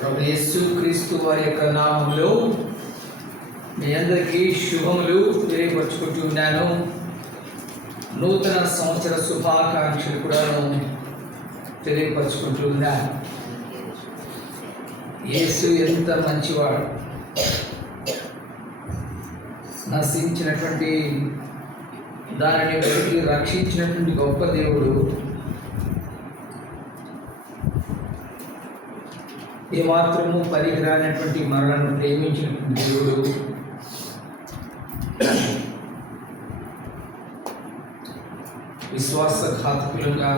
ప్రభు యేసుక్రీస్తు వారి యొక్క నామములో మీ అందరికీ శుభములు తెలియపరుచుకుంటున్నాను. నూతన సంవత్సర శుభాకాంక్షలు కూడా తెలియపరుచుకుంటున్నాను. యేసు ఎంత మంచివాడు, నశించినటువంటి దానిని వెతికి రక్షించినటువంటి గొప్ప దేవుడు. ఏమాత్రము పనికిరానటువంటి మనలను ప్రేమించినటువంటి దేవుడు. విశ్వాసఘాతకులుగా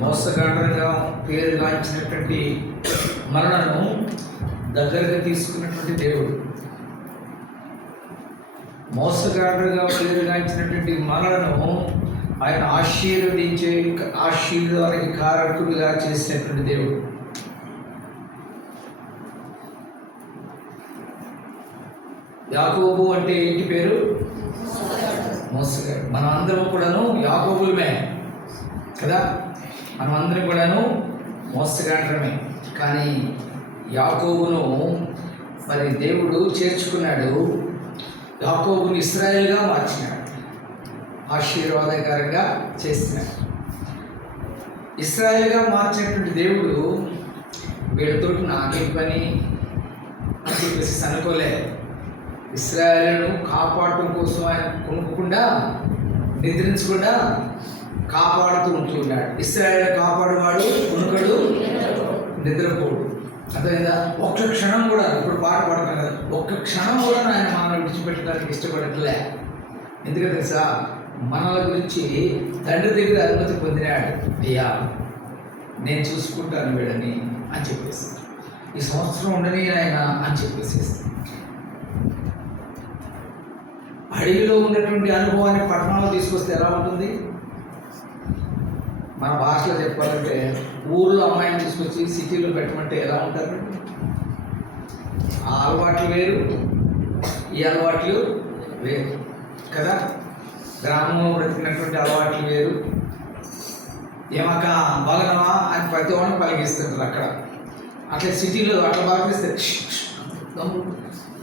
మోసగాళ్ళగా పేరుగాంచినటువంటి మనలను దగ్గరగా తీసుకున్నటువంటి దేవుడు. మోసగాళ్ళగా పేరుగాంచినటువంటి మనలను ఆయన ఆశీర్వాదానికి కారకుడిగా చేసినటువంటి దేవుడు. యాకోబు అంటే ఏంటి పేరు? మోసగాడు. మనం అందరం కూడాను యాకోబులమే కదా, మనం అందరం కూడాను మోసగాడమే. కానీ యాకోబును మరి దేవుడు చేర్చుకున్నాడు. యాకోబుని ఇశ్రాయేలుగా మార్చినాడు, ఆశీర్వాదకరంగా చేసినాడు. ఇశ్రాయేలుగా మార్చినటువంటి దేవుడు వీళ్ళతోటి నాకేం పని అని చెప్పేసి అనుకోలే. ఇశ్రాయేలును కాపాడటం కోసం ఆయన కొనుక్కుండా నిద్రించకుండా కాపాడుతూ ఉంటున్నాడు. ఇశ్రాయేలు కాపాడువాడు కొనుకడు, నిద్రపోడు. అర్థమైందా? ఒక్క క్షణం కూడా, ఇప్పుడు పాట పాడతాం కదా, ఒక్క క్షణం కూడా ఆయన మనల్ని విడిచిపెట్టడానికి ఇష్టపడట్లే. ఎందుకంటే తెలుసా, మనల గురించి తండ్రి దగ్గర అనుమతి పొందినాడు. అయ్యా నేను చూసుకుంటాను వీడని అని చెప్పేసి, ఈ సంవత్సరం ఉండని ఆయన అని చెప్పేసి. అడవిలో ఉన్నటువంటి అనుభవాన్ని పట్టణంలో తీసుకొస్తే ఎలా ఉంటుంది? మన భాషలో చెప్పాలంటే ఊళ్ళో అమ్మాయిని తీసుకొచ్చి సిటీలో పెట్టమంటే ఎలా ఉంటారు? ఆ అలవాట్లు వేరు, ఈ అలవాట్లు వేరు కదా. గ్రామంలో బ్రతికినటువంటి అలవాట్లు వేరు. ఏమాక బాగనవా అని ప్రతి వాడిని పలిగిస్తుంటారు అక్కడ. అట్లా సిటీలో అట్లా పలిగిస్తే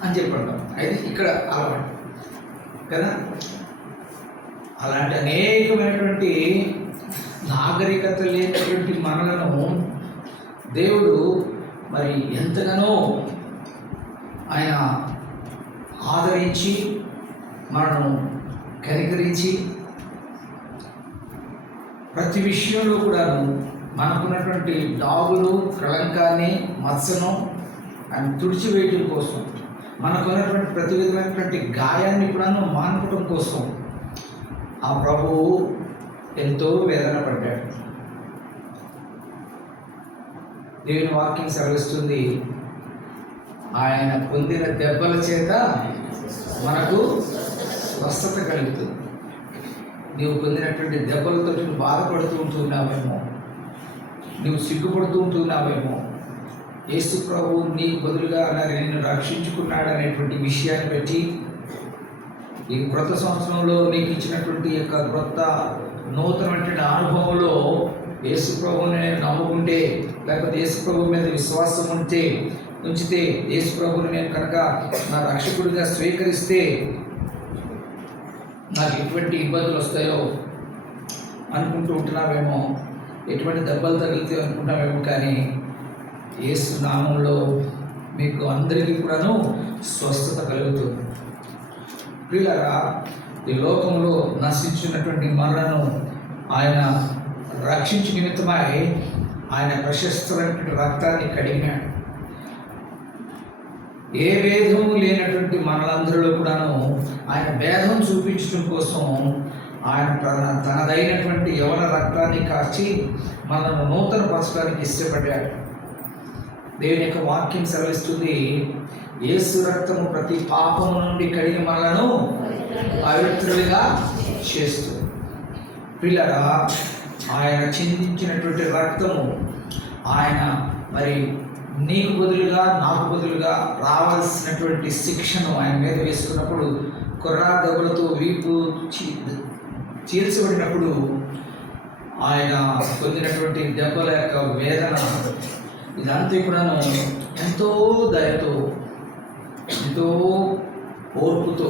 అని చెప్పంటాం. అయితే ఇక్కడ అలవాటు కదా. అలాంటి అనేకమైనటువంటి నాగరికత లేనటువంటి మనలను దేవుడు మరి ఎంతగానో ఆయన ఆదరించి మనను కనికరించి ప్రతి విషయంలో కూడాను మనకున్నటువంటి డాగులు, కళంకాన్ని, మత్సను ఆయన తుడిచివేయటం కోసం, మనకున్నటువంటి ప్రతి విధమైనటువంటి గాయాన్ని కూడాను మానుకోవడం కోసం ఆ ప్రభువు ఎంతో వేదన పడ్డాడు. దేవుని వాక్యం సెలవిస్తుంది, ఆయన పొందిన దెబ్బల చేత మనకు స్వస్థత కలుగుతుంది. నీవు పొందినటువంటి దెబ్బలతో నువ్వు బాధపడుతూ ఉంటున్నావేమో, నువ్వు సిగ్గుపడుతూ ఉంటున్నావేమో. యేసు ప్రభువు నీకు బదులుగా నిన్ను రక్షించుకున్నాడు అనేటువంటి విషయాన్ని బట్టి ఈ క్రొత్త సంవత్సరంలో నీకు ఇచ్చినటువంటి యొక్క క్రొత్త నూతనమైన అనుభవంలో యేసు ప్రభువుని నేను నమ్ముకుంటే, లేకపోతే యేసు ప్రభు మీద విశ్వాసం ఉంచితే, యేసు ప్రభువుని నేను కనుక నా రక్షకుడిగా స్వీకరిస్తే నాకు ఎటువంటి ఇబ్బందులు వస్తాయో అనుకుంటూ ఉంటున్నావేమో, ఎటువంటి దెబ్బలు తగిలితే అనుకుంటున్నావేమో. కానీ యేసు నామంలో మీకు అందరికీ కూడాను స్వస్థత కలుగుతుంది. ప్రియులారా, ఈ లోకంలో నశించినటువంటి మనలను ఆయన రక్షించు నిమిత్తమై ఆయన ప్రశస్తమైనటువంటి రక్తాన్ని కడిగినాడు. ఏ భేదము లేనటువంటి మనలందరిలో కూడాను ఆయన భేదం చూపించడం కోసం ఆయన తనదైనటువంటి యవన రక్తాన్ని కార్చి మనను నూతన పరచడానికి ఇష్టపడ్డాడు. దేవుని యొక్క వాక్యం సెలవిస్తుంది, యేసు రక్తము ప్రతి పాపము నుండి కడిగి మనలను పవిత్రులుగా చేస్తుంది. పిల్లరా, ఆయన చిందించినటువంటి రక్తము ఆయన మరి నీకు బదులుగా నాకు బదులుగా రావాల్సినటువంటి శిక్షను ఆయన మీద వేసుకున్నప్పుడు, కొరడా దెబ్బలతో వీపు చీల్చబడినప్పుడు ఆయన పొందినటువంటి దెబ్బల యొక్క వేదన ఇదంతా కూడాను ఎంతో దయతో, ఎంతో ఓర్పుతో,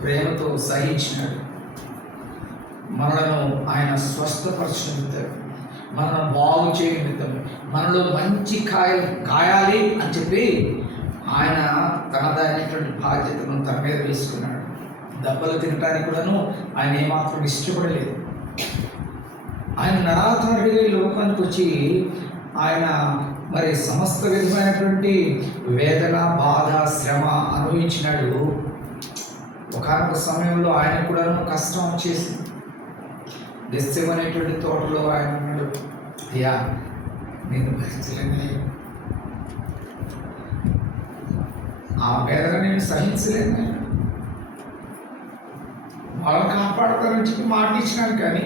ప్రేమతో సహించినాడు. మనలను ఆయన స్వస్థపరచడం నిమిత్తం, మనల్ని బాగు చేయడం నిమిత్తం, మనలో మంచి కాయాలి అని చెప్పి ఆయన తనదైనటువంటి బాధ్యతను తన మీద వేసుకున్నాడు. దెబ్బలు తినడానికి కూడాను ఆయన ఏమాత్రం ఇష్టపడలేదు. ఆయన నరాధారుడిగా ఈ లోకానికి వచ్చి ఆయన మరి సమస్త విధమైనటువంటి వేదన, బాధ, శ్రమ అనుభవించినాడు. ఒకనొక సమయంలో ఆయన కూడాను కష్టం వచ్చేసింది. గెత్సెమనేటువంటి తోటలో ఆయన ఉన్నాడు, అయ్యా నేను భరించలేను, ఆ వేదన నేను సహించలేను, వాళ్ళని కాపాడతారని చెప్పి మాట ఇచ్చినాను. కానీ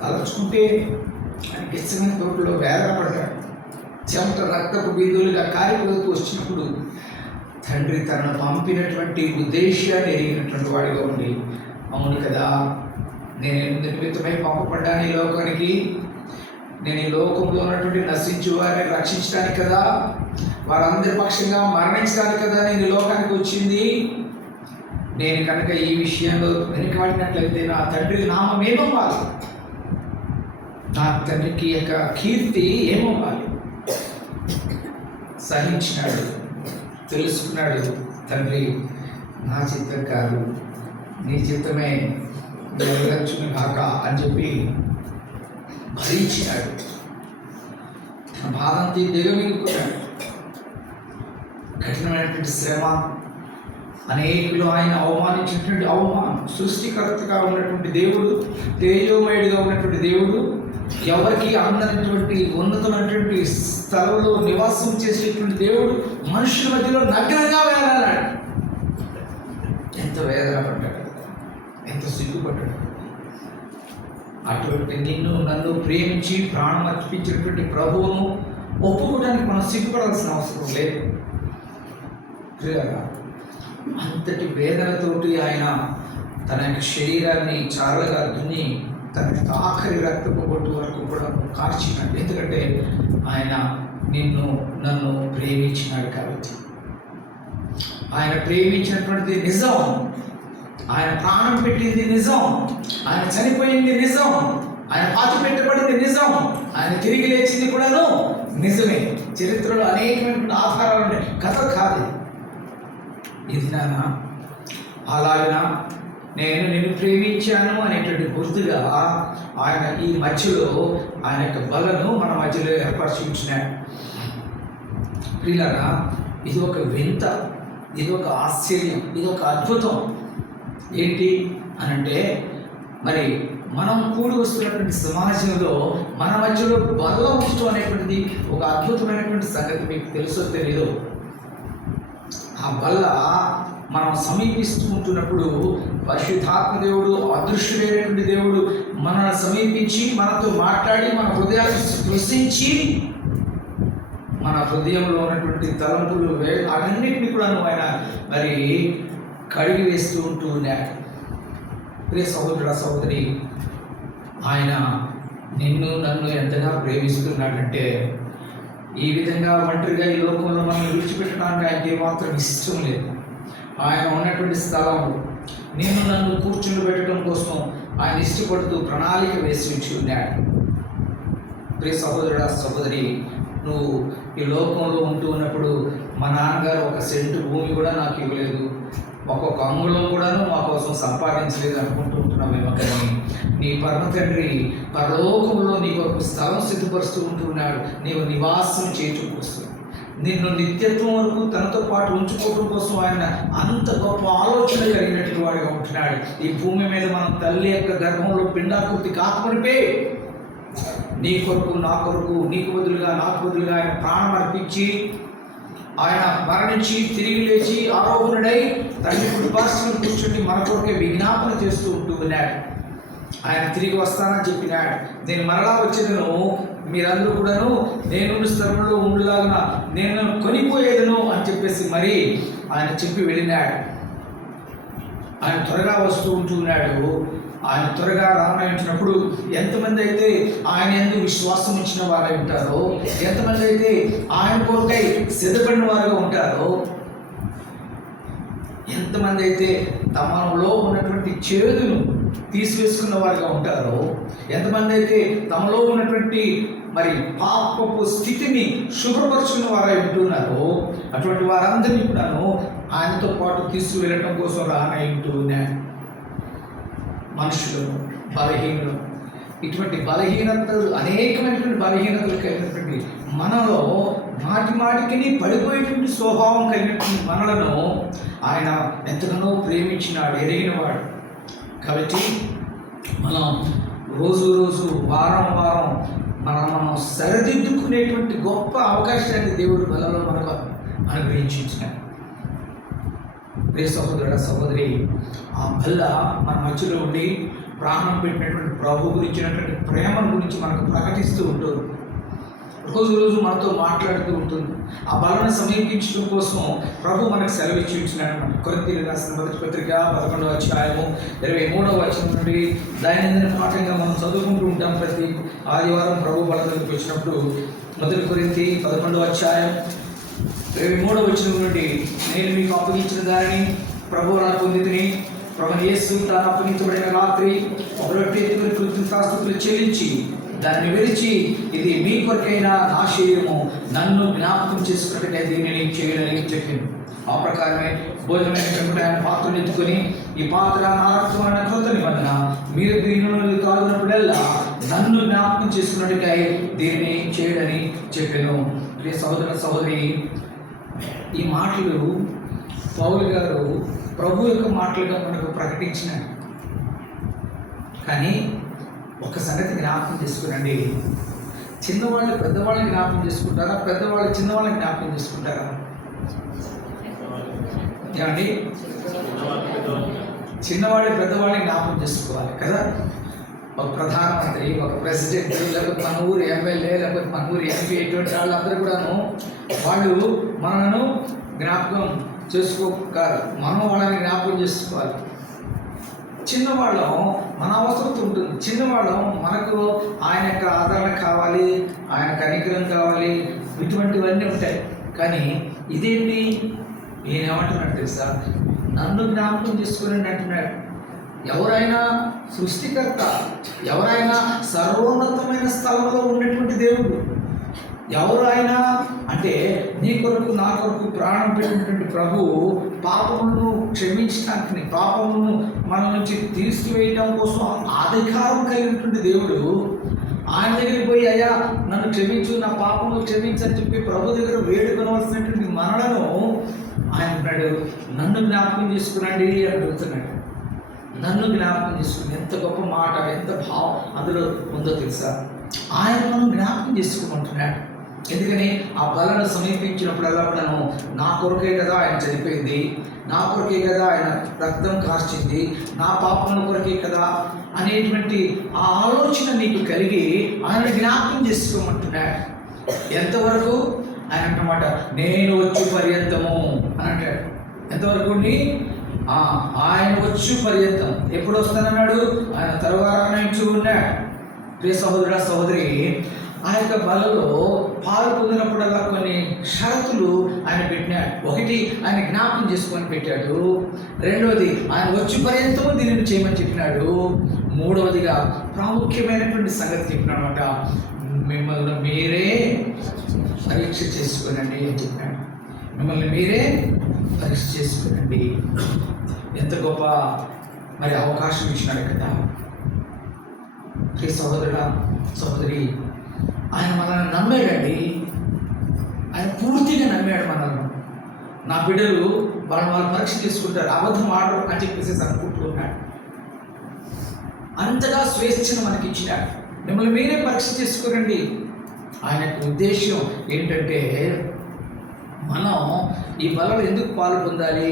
తలుచుకుంటే ఆయన గెత్సెమనే తోటలో వేదన పడ్డాడు. చెమట రక్తపు బిందువులుగా కారిపోతూ వచ్చినప్పుడు తండ్రి తనను పంపినటువంటి ఉద్దేశాన్ని ఎరిగినటువంటి వాడిగా ఉండి, అవును కదా, నేను నిమిత్తమై పంపబడ్డాను ఈ లోకానికి, నేను ఈ లోకంలో ఉన్నటువంటి నశించు వారిని రక్షించడానికి కదా, వారందరి పక్షంగా మరణించడానికి కదా నేను ఈ లోకానికి వచ్చింది. నేను కనుక ఈ విషయంలో వెనుకాడినట్లయితే నా తండ్రి నామం ఏమవ్వాలి, నా తండ్రికి యొక్క కీర్తి ఏమవ్వాలి? సహించినాడు, తెలుసుకున్నాడు, తండ్రి నా చిత్తం కాదు నీ చిత్తమే నెరవేర్చును కాక అని చెప్పి భరించినాడు. తన బాధంతా దిగమింగుకున్నాడు. కఠినమైనటువంటి శ్రమ, అనేకులు ఆయన అవమానించినటువంటి అవమానం, సృష్టికర్తగా ఉన్నటువంటి దేవుడు, తేజోమయుడిగా ఉన్నటువంటి దేవుడు, ఎవరికి అందనటువంటి ఉన్నతమైనటువంటి స్థలంలో నివాసం చేసేటువంటి దేవుడు మనుషుల మధ్యలో నగ్నంగా వేలాడాడు. ఎంత వేదన పడ్డాడు, ఎంత సిగ్గుపడ్డాడు. అటువంటి నిన్ను నన్ను ప్రేమించి ప్రాణం అర్పించినటువంటి ప్రభువును ఒప్పుకోవడానికి మనం సిగ్గుపడాల్సిన అవసరం లేదు. అంతటి వేదనతోటి ఆయన తన యొక్క శరీరాన్ని చారలుగా దున్ని తన ఆఖరి రక్తపు బొట్టు వరకు కూడా కార్చినాడు. ఎందుకంటే ఆయన నిన్ను నన్ను ప్రేమించినాడు కాబట్టి. ఆయన ప్రేమించినటువంటిది నిజం, ఆయన ప్రాణం పెట్టింది నిజం, ఆయన చనిపోయింది నిజం, ఆయన పాతి పెట్టబడింది నిజం, ఆయన తిరిగి లేచింది కూడాను నిజమే. చరిత్రలో అనేకమైనటువంటి ఆధారాలు ఉన్నాయి, కథ కాదు ఇది. నాన్న అలాగనా నేను నిన్ను ప్రేమించాను అనేటువంటి గుర్తుగా ఆయన ఈ మధ్యలో ఆయన యొక్క బలను మన మధ్యలో ఏర్పరచుకున్నాడు. ప్రియులారా, ఇది ఒక వింత, ఇది ఒక ఆశ్చర్యం, ఇది ఒక అద్భుతం. ఏంటి అనంటే, మరి మనం కూడి వస్తున్నటువంటి సమాజంలో మన మధ్యలో బల్ల ఉంచడం అనేటువంటిది ఒక అద్భుతమైనటువంటి సంగతి. మీకు తెలుసో తెలీదో, ఆ బల్ల మనం సమీపిస్తూ ఉంటున్నప్పుడు పరిశుద్ధాత్మ దేవుడు, అదృశ్యమైనటువంటి దేవుడు మనల్ని సమీపించి మనతో మాట్లాడి మన హృదయాన్ని స్పృశించి మన హృదయంలో ఉన్నటువంటి తలంపులు అన్నింటినీ కూడా ఆయన మరి కడిగి వేస్తూ ఉంటూ ఉన్నాడు. ప్రియ సహోదరుడ, సహోదరి, ఆయన నిన్ను నన్ను ఎంతగా ప్రేమిస్తున్నాడంటే, ఈ విధంగా ఒంటరిగా ఈ లోకంలో మనం విడిచిపెట్టడానికి ఆయనకి ఏమాత్రం ఇష్టం లేదు. ఆయన ఉన్నటువంటి స్థలం నిన్ను నన్ను కూర్చుని పెట్టడం కోసం ఆయన ఇష్టపడుతూ ప్రణాళిక వేసి ఉంచి ఉన్నాడు. ప్రియ సహోదరుడ, సహోదరి, నువ్వు ఈ లోకంలో ఉంటూ ఉన్నప్పుడు మా నాన్నగారు ఒక సెంటు భూమి కూడా నాకు ఇవ్వలేదు, ఒక్కొక్క అంగుళం కూడాను మా కోసం సంపాదించలేదు అనుకుంటూ ఉంటున్నామేమో. కానీ నీ పరమ తండ్రి పరలోకంలో నీకు ఒక స్థలం సిద్ధపరుస్తూ ఉంటున్నాడు. నీవు నివాసం చేకూరుస్తూ నిన్ను నిత్యత్వం వరకు తనతో పాటు ఉంచుకోవడం కోసం ఆయన అంత గొప్ప ఆలోచన కలిగినటువంటి వాడిగా ఉంటున్నాడు. ఈ భూమి మీద మనం తల్లి యొక్క గర్భంలో పిండాకృతి కాకమునిపే నీ కొరకు, నా కొరకు, నీకు బదులుగా, నాకు బదులుగా ఆయన ప్రాణం అర్పించి, ఆయన మరణించి తిరిగి లేచి ఆరోహణుడై తండ్రి కుడిపార్శ్వన కూర్చుని మన కొరకే విజ్ఞాపన చేస్తూ ఉంటూ ఉన్నాడు. ఆయన తిరిగి వస్తానని చెప్పినాడు. నేను మరలా వచ్చేదను, మీరందరూ కూడాను నేను స్థలంలో ఉండలాగిన నేను కొనిపోయేదను అని చెప్పేసి మరి ఆయన చెప్పి వెళ్ళినాడు. ఆయన త్వరగా వస్తూ ఉంటున్నాడు. ఆయన త్వరగా రానయించినప్పుడు ఎంతమంది అయితే ఆయన యందు విశ్వాసం ఇచ్చిన వారై ఉంటారో, ఎంతమంది అయితే ఆయన కొరకై సిద్ధపడిన వారుగా ఉంటారో, ఎంతమంది అయితే తమలో ఉన్నటువంటి చేదును తీసివేసుకున్న వారుగా ఉంటారో, ఎంతమంది అయితే తమలో ఉన్నటువంటి మరి పాపపు స్థితిని శుభ్రపరుచుకున్న వారై ఉంటున్నారో, అటువంటి వారందరినీ కూడాను ఆయనతో పాటు తీసుకువెళ్ళటం కోసం రానయింటూ మనుషులు, బలహీనులు, ఇటువంటి బలహీనతలు, అనేకమైనటువంటి బలహీనతలు కలిగినటువంటి మనలో మాటికి పడిపోయేటువంటి స్వభావం కలిగినటువంటి మనలను ఆయన ఎంతగానో ప్రేమించినాడు, ఎరిగినవాడు. కాబట్టి మనం రోజు వారం మనం సరిదిద్దుకునేటువంటి గొప్ప అవకాశాన్ని దేవుడు బలలో మనకు అనుగ్రహించినాడు. ప్రియ సహోదరుడ, సహోదరి, ఆ బల్ల మన మధ్యలో ఉండి ప్రాణం పెట్టినటువంటి ప్రభు గురించినటువంటి ప్రేమను గురించి మనకు ప్రకటిస్తూ ఉంటుంది. రోజు మనతో మాట్లాడుతూ ఉంటుంది. ఆ బలను సమీపించడం కోసం ప్రభు మనకు సెలవిచ్చి ఉంటున్నాడు. కొరింథీయులకు రాసిన మొదటి పత్రిక 11వ అధ్యాయము 23వ వచనం నుండి దైనందిన పాఠంగా మనం చదువుకుంటూ ఉంటాం. ప్రతి ఆదివారం ప్రభు బల దగ్గరికి వచ్చినప్పుడు మొదటి కొరింథీ 11వ అధ్యాయం 23వ వచనం నుండి, నేను మీకు అప్పగించిన దానిని ప్రభువు నాకు పొందితిని, ప్రభువు యేసు తాను అప్పగించబడిన రాత్రి రొట్టె ఎత్తుకుని కృతజ్ఞతాస్తుతులు చెల్లించి దాన్ని విరిచి, ఇది మీ కొరకైనా నా శరీరము, నన్ను జ్ఞాపకం చేసుకున్నట్టుగా దీనిని చేయడని చెప్పింది. ఆ ప్రకారమే భోజనమైన ఆయన పాత్రను ఎత్తుకొని, ఈ పాత్ర నా రక్తం అనే కృత నిబంధన, మీరు దీనిని తాగినప్పుడల్లా నన్ను జ్ఞాపకం చేసుకున్నట్టుగా దీనిని చేయడని చెప్పాను. ప్రియ సహోదర, సహోదరి, ఈ మాటలు పౌలు గారు ప్రభు యొక్క మాటలుగా మనకు ప్రకటించినాడు. కానీ ఒక సంగతి జ్ఞాపకం చేసుకునండి, చిన్నవాళ్ళు పెద్దవాళ్ళని జ్ఞాపకం చేసుకుంటారా, పెద్దవాళ్ళు చిన్నవాళ్ళని జ్ఞాపకం చేసుకుంటారా? ఏమండి, చిన్నవాళ్ళు పెద్దవాళ్ళని జ్ఞాపకం చేసుకోవాలి కదా. ఒక ప్రధానమంత్రి, ఒక ప్రెసిడెంట్, లేకపోతే మన ఊరు ఎమ్మెల్యే, లేకపోతే మన ఊరు ఎంపీ, ఇటువంటి వాళ్ళందరూ కూడాను వాళ్ళు మనను జ్ఞాపకం చేసుకోగలరు. మనం వాళ్ళని జ్ఞాపకం చేసుకోవాలి. చిన్నవాళ్ళం మన అవసరం ఉంటుంది. చిన్నవాళ్ళం మనకు ఆయన యొక్క ఆదరణ కావాలి, ఆయన కనికరం కావాలి, ఇటువంటివన్నీ ఉంటాయి. కానీ ఇదేంటి, ఈయన ఏమంటున్నాడు తెలుసా? నన్ను జ్ఞాపకం చేసుకోండి అంటున్నాడు. ఎవరైనా సృష్టికర్త, ఎవరైనా సర్వోన్నతమైన స్థలంలో ఉన్నటువంటి దేవుడు, ఎవరైనా అంటే నీ కొరకు నా కొరకు ప్రాణం పెట్టినటువంటి ప్రభు పాపములను క్షమించడానికి, పాపములను మన నుంచి తీసివేయడం కోసం అధికారం కలిగినటువంటి దేవుడు ఆయన దగ్గరికి పోయి, అయ్యా నన్ను క్షమించు, నా పాపములు క్షమించని చెప్పి ప్రభు దగ్గర వేడుకొనవలసినటువంటి మనలను ఆయన అన్నాడు, నన్ను జ్ఞాపకం చేసుకునండి అని అడుగుతున్నాడు. నన్ను జ్ఞాపకం చేసుకుని, ఎంత గొప్ప మాట, ఎంత భావం అందులో ఉందో తెలుసా? ఆయన మనం జ్ఞాపకం చేసుకోమంటున్నాడు. ఎందుకని ఆ బలను సమీపించినప్పుడల్లా కూడాను నా కొరకే కదా ఆయన చనిపోయింది, నా కొరకే కదా ఆయన రక్తం కార్చింది, నా పాపముల కొరకే కదా అనేటువంటి ఆ ఆలోచన నీకు కలిగి ఆయన జ్ఞాపకం చేసుకోమంటున్నాడు. ఎంతవరకు ఆయన అన్నమాట, నేను వచ్చు పర్యంతము అని అంటాడు. ఎంతవరకు ఆయన వచ్చు పర్యంతం. ఎప్పుడు వస్తానన్నాడు? ఆయన తరువాత నుంచి ఉన్నాడు. ప్రియ సహోదర, సహోదరి, ఆ యొక్క బలలో పాలు పొందినప్పుడల్లా కొన్ని షరతులు ఆయన పెట్టినాడు. ఒకటి, ఆయన జ్ఞాపకం చేసుకొని పెట్టాడు. రెండవది, ఆయన వచ్చి పర్యంతము దీనిని చేయమని చెప్పినాడు. మూడవదిగా ప్రాముఖ్యమైనటువంటి సంగతి చెప్పినాడన్నమాట, మిమ్మల్ని మీరే పరీక్ష చేసుకోనండి అని చెప్పినాడు. మిమ్మల్ని మీరే పరీక్ష చేసుకోనండి. ఎంత గొప్ప మరి అవకాశం ఇచ్చినాడు కదా. ప్రియ సహోదరుడా, సహోదరి, ఆయన మనల్ని నమ్మాడండి. ఆయన పూర్తిగా నమ్మాడు మనల్ని. నా బిడ్డలు వాళ్ళు పరీక్ష చేసుకుంటారు, అబద్ధం ఆడరు అని చెప్పేసి అనుకుంటున్నాడు. అంతగా స్వేచ్ఛను మనకి ఇచ్చినాడు. మిమ్మల్ని మీరే పరీక్ష చేసుకోరండి. ఆయన ఉద్దేశం ఏంటంటే, మనం ఈ బలలో ఎందుకు పాలు పొందాలి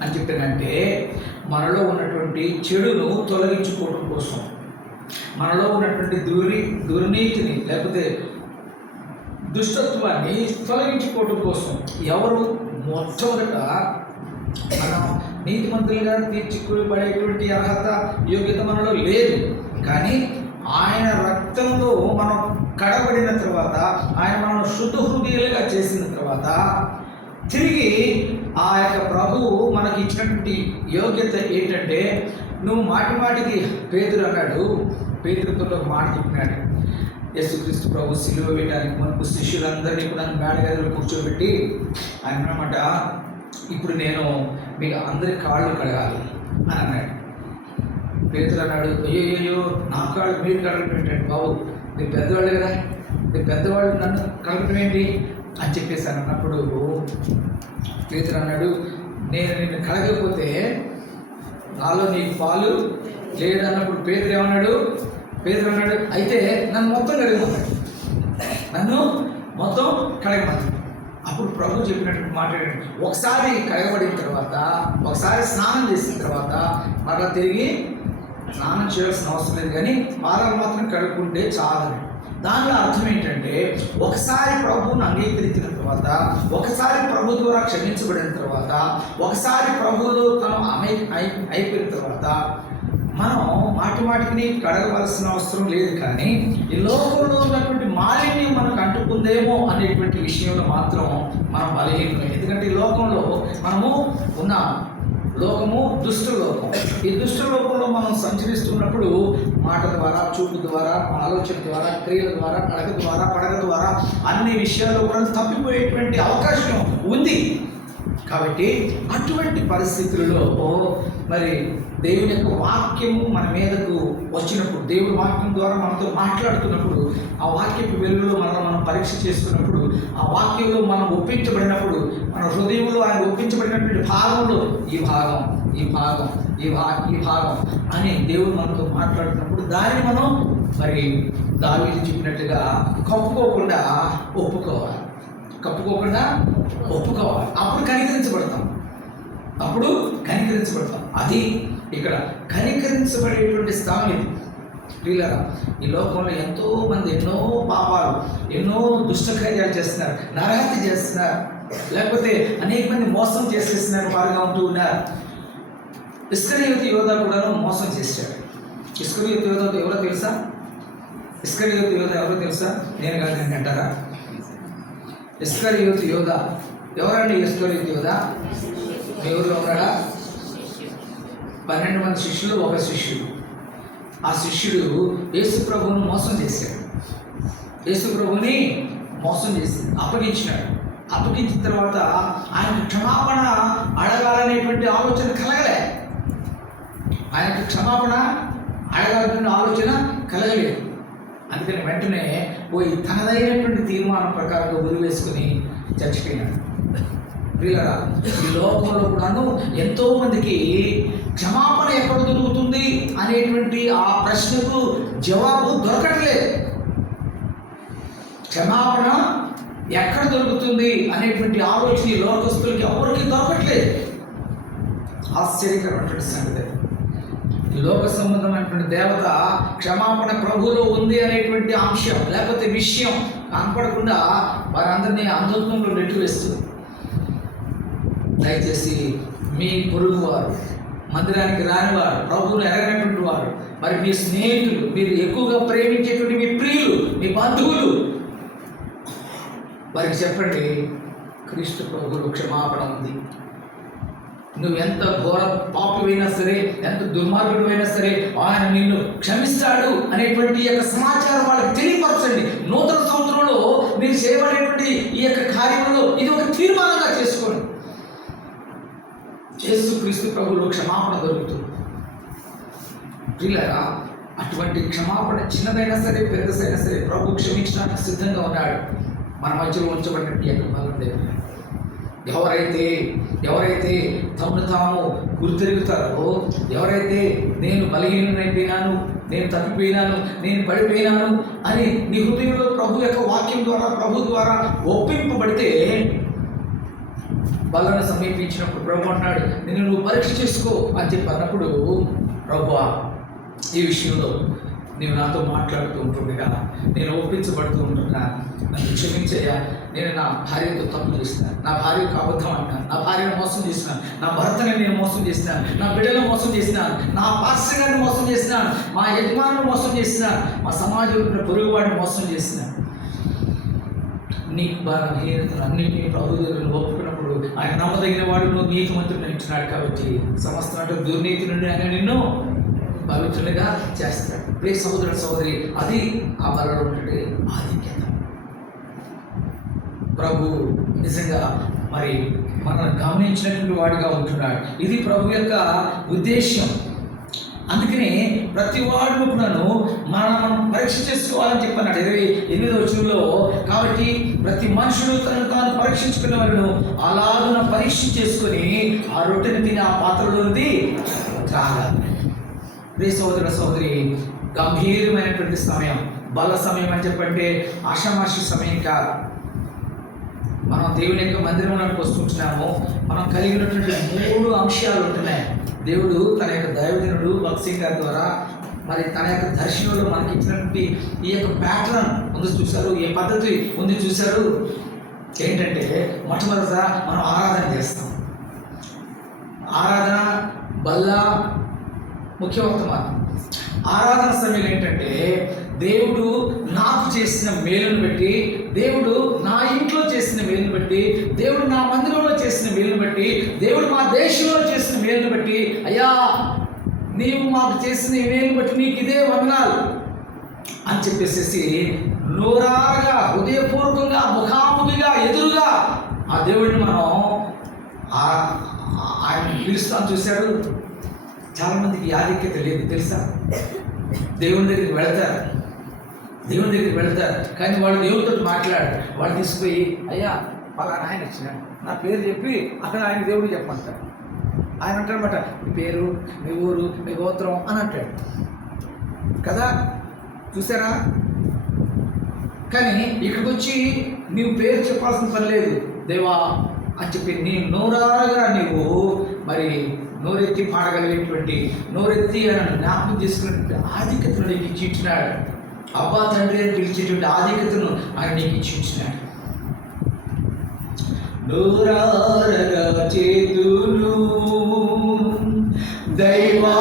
అని చెప్పానంటే, మనలో ఉన్నటువంటి చెడును తొలగించుకోవడం కోసం, మనలో ఉన్నటువంటి దుర్నీతిని లేకపోతే దుష్టత్వాన్ని తొలగించుకోవడం కోసం. ఎవరు మొట్టమొదట మనం నీతిమంతులుగా తీర్చిపడేటువంటి అర్హత యోగ్యత మనలో లేదు. కానీ ఆయన రక్తంలో మనం కడబడిన తర్వాత, ఆయన మనం శుద్ధ హృదయాలుగా చేసిన తర్వాత తిరిగి ఆ యొక్క ప్రభువు మనకి ఇచ్చినటువంటి యోగ్యత ఏంటంటే, నువ్వు మాటికి పేతురు అన్నాడు, పేతురుతో ఒక మాట చెప్పినాడు. యేసుక్రీస్తు ప్రభు సిలువ వేయడానికి మనకు శిష్యులందరినీ కూడా మేడగదిలో కూర్చోబెట్టి ఆయన అన్నమాట, ఇప్పుడు నేను మీకు అందరి కాళ్ళు కడగాలి అని అన్నాడు. పేతురు అన్నాడు, అయ్యో నా కాళ్ళు మీరు కడగడం ఏంటంటే, బాబు మీరు పెద్దవాళ్ళు కదా, మీరు పెద్దవాళ్ళు నన్ను కడగడం ఏంటి అని చెప్పేసాను. అన్నప్పుడు పేతురు అన్నాడు, నేను నిన్ను కడగకపోతే నాలో నీకు పాలు లేదన్నప్పుడు పేతురు ఏమన్నాడు, పేతురు అన్నాడు, అయితే నన్ను మొత్తం కడగమన్నాడు, నన్ను మొత్తం కడగమన్నాడు. అప్పుడు ప్రభు చెప్పినట్టు మాట్లాడాడు, ఒకసారి కడగబడిన తర్వాత, ఒకసారి స్నానం చేసిన తర్వాత మరలా తిరిగి స్నానం చేయాల్సిన అవసరం లేదు, కానీ పాదాలు మాత్రం కడుక్కుంటే చాలని. దానిలో అర్థం ఏంటంటే, ఒకసారి ప్రభువును అంగీకరించిన తర్వాత, ఒకసారి ప్రభు ద్వారా క్షమించబడిన తర్వాత, ఒకసారి ప్రభువులో తను అయిపోయిన తర్వాత మనం మాటికి కడగవలసిన అవసరం లేదు. కానీ ఈ లోకంలో ఉన్నటువంటి మాలిన్యం మనకు అంటుకుందేమో అనేటువంటి విషయంలో మాత్రం మనం బలహీనమే. ఎందుకంటే ఈ లోకంలో మనము ఉన్నాము. లోకము దుష్ట లోకం. ఈ దుష్ట లోకంలో మనం సంచరిస్తున్నప్పుడు మాట ద్వారా, చూపు ద్వారా, ఆలోచన ద్వారా, క్రియల ద్వారా, నడక ద్వారా, పడక ద్వారా అన్ని విషయాల్లో కూడా తప్పిపోయేటువంటి అవకాశం ఉంది. కాబట్టి అటువంటి పరిస్థితుల్లో మరి దేవుని యొక్క వాక్యము మన మీదకు వచ్చినప్పుడు, దేవుని వాక్యం ద్వారా మనతో మాట్లాడుతున్నప్పుడు, ఆ వాక్యపు వెలుగులో మనం పరీక్ష చేసుకున్నప్పుడు, ఆ వాక్యంలో మనం ఒప్పించబడినప్పుడు, మన హృదయంలో ఆయన ఒప్పించబడినటువంటి భాగంలో ఈ భాగం అని దేవుడు మనతో మాట్లాడుతున్నప్పుడు దాన్ని మనం మరి దావీదు చెప్పినట్టుగా కప్పుకోకుండా ఒప్పుకోవాలి. అప్పుడు కనికరించబడతాం. అది ఇక్కడ కనికరించబడేటువంటి స్థానం ఇది. ప్రియులారా, ఈ లోకంలో ఎంతోమంది ఎన్నో పాపాలు, ఎన్నో దుష్టకార్యాలు చేస్తున్నారు, నరహత్య చేస్తున్నారు, లేకపోతే అనేక మంది మోసం చేసేస్తున్నారు, వారుగా ఉంటూ ఉన్నారు. ఇస్కరియోతు యోధ కూడాను మోసం చేశాడు. ఇస్కరియోతు యోధ ఎవరో తెలుసా? నేను కాదు అంటారా? ఇస్కరియోతు యోధ ఎవరండి? ఇస్కరియోతు యోధ మీ ఊరిలో ఉన్నాడా? 12 మంది శిష్యులు, ఒక శిష్యుడు. ఆ శిష్యుడు యేసు ప్రభువును మోసం చేశాడు. అప్పగించినాడు. అప్పగించిన తర్వాత ఆయనకు క్షమాపణ అడగాలనేటువంటి ఆలోచన కలగలేదు. అందుకని వెంటనే పోయి తనదైనటువంటి తీర్మానం ప్రకారంగా ఉరి వేసుకుని చచ్చిపోయినాడు. ప్రియులారా, ఈ లోకంలో కూడాను ఎంతోమందికి క్షమాపణ ఎక్కడ దొరుకుతుంది అనేటువంటి ఆ ప్రశ్నకు జవాబు దొరకట్లేదు. క్షమాపణ ఎక్కడ దొరుకుతుంది అనేటువంటి ఆలోచన లోకస్తులకి ఎవరికి దొరకట్లేదు. ఆశ్చర్యకరమైనటువంటి సంగతి. ఈ లోక సంబంధమైనటువంటి దేవత క్షమాపణ ప్రభువులో ఉంది అనేటువంటి అంశం లేకపోతే విషయం కనపడకుండా వారందరినీ అంధత్వంలో నెట్టివేస్తుంది. దయచేసి మీ పొరుగు వారు, మందిరానికి రానివారు, ప్రభువును ఎరగనటువంటి వారు, మరి మీ స్నేహితులు, మీరు ఎక్కువగా ప్రేమించేటువంటి మీ ప్రియులు, మీ బంధువులు, వారికి చెప్పండి, క్రీస్తు ప్రభువులో క్షమాపణ ఉంది. నువ్వెంత ఘోర పాపివైనా సరే, ఎంత దుర్మార్గుడివైనా సరే, ఆయన నిన్ను క్షమిస్తాడు అనేటువంటి యొక్క సమాచారం వాళ్ళకి తెలియపరచండి. నూతన సంవత్సరంలో మీరు చేయబడేటువంటి ఈ యొక్క కార్యంలో ఇది ఒక తీర్మానంగా చేసుకోండి. యేసుక్రీస్తు ప్రభువులో క్షమాపణ దొరుకుతుంది. ప్రియులారా, అటువంటి క్షమాపణ చిన్నదైనా సరే, పెద్దదైనా సరే ప్రభు క్షమించడానికి సిద్ధంగా ఉన్నాడు. మన మధ్యలో ఉంచబడినట్టు యొక్క బలం దేవుడు. ఎవరైతే తమను తాము గుర్తెరుగుతారో, ఎవరైతే నేను బలహీనమైపోయినాను, నేను తప్పిపోయినాను, నేను పడిపోయినాను అని నీ హృదయంలో ప్రభు యొక్క వాక్యం ద్వారా, ప్రభు ద్వారా ఒప్పింపబడితే, బలను సమీపించినప్పుడు ప్రభు అన్నాడు, నువ్వు పరీక్ష చేసుకో అని చెప్పి అన్నప్పుడు, ప్రభువా ఈ విషయంలో నీవు నాతో మాట్లాడుతూ ఉంటుండగా నేను ఒప్పించబడుతూ ఉంటున్నాను. నన్ను క్షమించయ్యా, నేను నా భార్యతో తప్పు చేసినాను, నా భార్యకు అబద్ధం అంటున్నాను, నా భార్యను మోసం చేసినాను, నా భర్తని నేను మోసం చేసినాను, నా బిడ్డలను మోసం చేసినాను, నా పాస్టర్ గారిని మోసం చేసినాను, మా యజమానులను మోసం చేసినాను, మా సమాజంలో పొరుగువాడిని మోసం చేసినాను. నీకు బలహీనతను అన్నింటినీ ప్రభు దగ్గర ఒప్పుకున్నప్పుడు ఆయన నమ్మదగిన వాడు నువ్వు నీతిమంతుడిని అంటున్నాడు. కాబట్టి సమస్త దుర్నీతి నుండి ఆయన నిన్ను పవిత్రులుగా చేస్తాడు. ప్రియ సహోదర సహోదరి, అది ఆ బలలో ఉండే ఆధిక్యత. ప్రభు నిజంగా మరి మనల్ని గమనించినటువంటి వాడిగా ఉంటున్నాడు. ఇది ప్రభు యొక్క ఉద్దేశం. అందుకనే ప్రతి వాడు కూడాను మనం పరీక్ష చేసుకోవాలని చెప్పన్నాడు 28వ వచనంలో. కాబట్టి ప్రతి మనుషుడు తనను తాను పరీక్షించుకున్న వాళ్ళను అలాగున పరీక్ష చేసుకొని ఆ రొట్టెని తిని ఆ పాత్రలోనిది త్రాగాలి. ప్రియ సహోదర సహోదరి, గంభీరమైనటువంటి సమయం, బల సమయం అని చెప్పంటే ఆషామాషి సమయం కాదు. మనం దేవుని యొక్క మందిరంలోకి వస్తుంటున్నాము. మనం కలిగినటువంటి 3 అంశాలు ఉంటున్నాయి. దేవుడు తన యొక్క దైవజనుడు భక్త్ సింగ్ గారి ద్వారా మరి తన యొక్క దర్శనంలో మనకి ఇచ్చినటువంటి ఈ యొక్క ప్యాటర్న్ ఉంది చూశారు, ఏ పద్ధతి ఉంది చూశారు. ఏంటంటే మొట్టమొదట మనం ఆరాధన చేస్తాం. ఆరాధన బల్ల ముఖ్యవర్తమానం. ఆరాధన సమయంలో ఏంటంటే దేవుడు నాకు చేసిన మేలును బట్టి, దేవుడు నా ఇంట్లో చేసిన మేలును బట్టి, దేవుడు నా మందిరంలో చేసిన మేలును బట్టి, దేవుడు మా దేశంలో చేసిన మేలును బట్టి, అయ్యా నీవు మాకు చేసిన ఈ మేలును బట్టి నీకు ఇదే వందనాలు అని చెప్పేసి నోరారగా హృదయపూర్వకంగా ముఖాముఖిగా ఎదురుగా ఆ దేవుడిని మనం ఆయన పిలుస్తాం. చూశాడు. చాలామందికి ఆధిక్యత లేదు తెలుసా. దేవుని దగ్గరికి వెళతారు కానీ వాళ్ళు దేవుడితో మాట్లాడు. వాళ్ళు తీసుకుపోయి అయ్యా పలానా ఆయన వచ్చినాడు, నా పేరు చెప్పి అక్కడ ఆయన దేవుడు చెప్పమంటారు. ఆయన అంటాడనమాట, మీ పేరు, మీ ఊరు, మీ గోత్రం అని అంటాడు కదా. చూసారా? కానీ ఇక్కడికి వచ్చి నీవు పేరు చెప్పాల్సిన పని లేదు. దేవా అని చెప్పి నీ నోరారుగా నీవు మరి నోరెత్తి పాడగలిగేటువంటి, నోరెత్తి అని జ్ఞాపకం చేసుకునేటువంటి ఆధిక్యతను నీకు ఇచ్చించినాడు. అబ్బా తండ్రి అని పిలిచేటువంటి ఆధిక్యతను ఆయన నీకు ఇచ్చించినాడు. నోరారగా చేతులు దైవా